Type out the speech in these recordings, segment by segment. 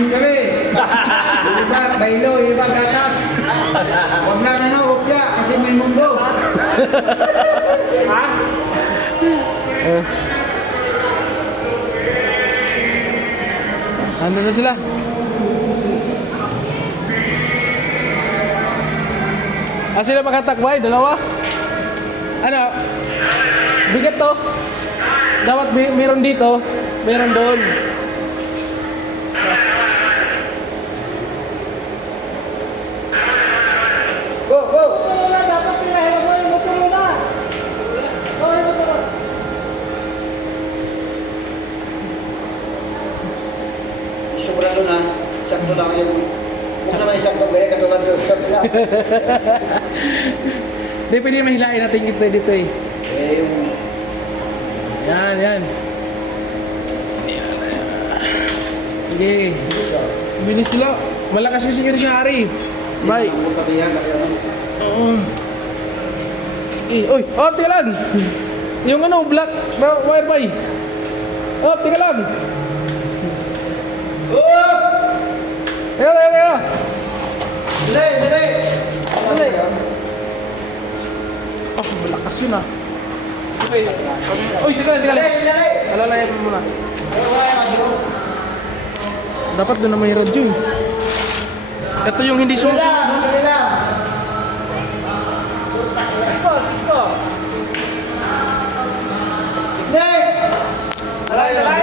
Anim kami. Yung iba, bailo, yung iba, gatas. Huwag lang opya, kasi may mundo. Ha? Ano na sila? Sila magkatakbay? Dalawa? Ano? Bigat to? Dapat meron dito, meron doon. Go, go! Dapat pinahiram mo yung motor na. Yung motor. Sobra doon ha. Sakto lang yung... Huwag naman isakto kaya katulad yung sakto. Hindi, pwede mahilain natin ito dito eh. Eh, yung... Yan, yan. Sige. Bilis sila. Malakas kasi si Hari. Bye. Ang katiyan kasi ano. Oo. Uy, oh, tingnan lang. Yung ano, black wire bye. Oh, tingnan lang. Oh! Teka, teka, teka. Dali, dali! Dali. Oh, malakas yun ah. Uy, tingnan lang, tingnan lang. Dali, dali! Alalayan mo muna. Dapat doon na may radyo. Ito yung hindi sumusunod. Dali lang! Sisko. Dali! Alay, alay!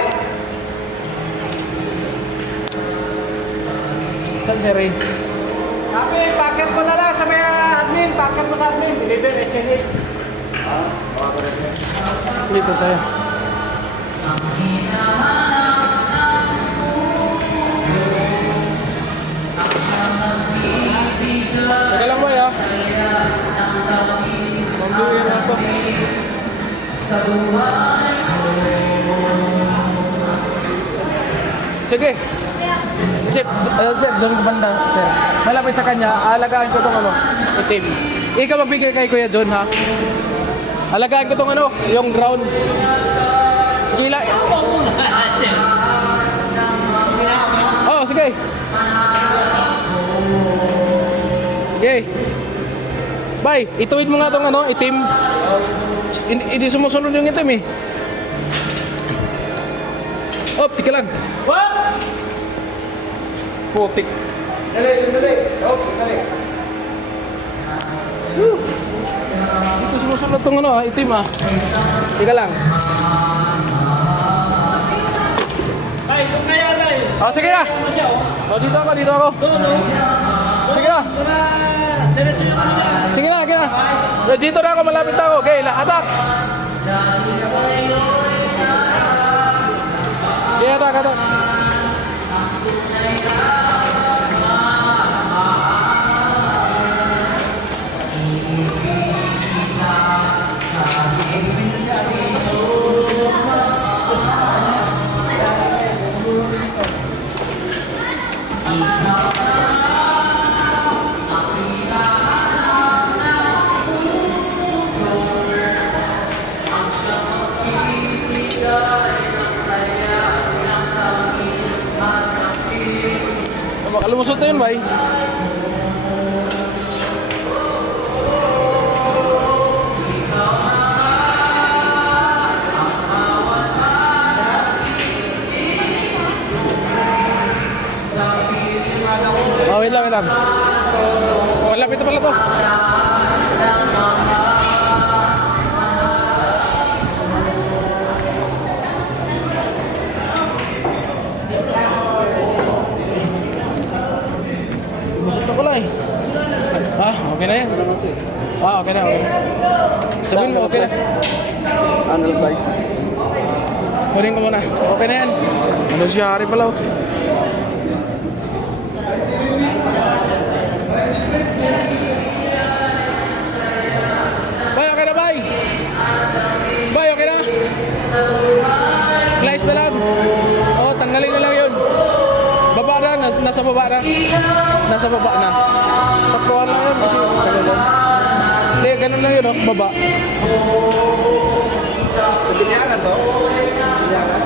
Saan si Ray? Kami, packet mo na lang sa may admin. Packet mo sa admin. Deliver SNH. Dito tayo. Teka lang ba ya? Mambuhin na to. Sige. Chip, sir, doon ka banda, sir. Malapit sa kanya, alagaan ko tong ano, itim. Ikaw magbigay kay Kuya John, ha? Alagaan ko tong ano, yung ground. Kila. Oh, sige. Sige. Bye, ituwid mo nga tong ano, itim. Hindi sumusunod yung itim eh. Oh, tika lang. What? Putik. Dali, dali! Oh, dali! Ito sumusunod tong ano, itim ah. Tika lang. Ay, kung kaya na eh. Oh, sige na. Oh, dito ako, dito ako. Sige na. Diretso yung ano na. Sige na, sige na. Dito na ako, malapit na ako. Okay, atak. Sige, atak, atak. Makalumusot na yun, bay. Oh, wait lang, wait lang. Malapit na pala to. Lumusot na pala eh. Ah, okay na yan. Ah, okay na, okay na. Sabihin mo, okay na. Ano, guys? Kunin ko muna. Okay na yan. Ano si Hari pala oh. Bay, okay na, bay? Bay, okay na? Flies na lang. Oh, tanggalin na lang yun. Baba na, nasa baba na. Nasa baba na. Saktuhan lang yun kasi tagal lang. Hindi, ganun lang yun, oh, baba. Binyaran to? Binyaran?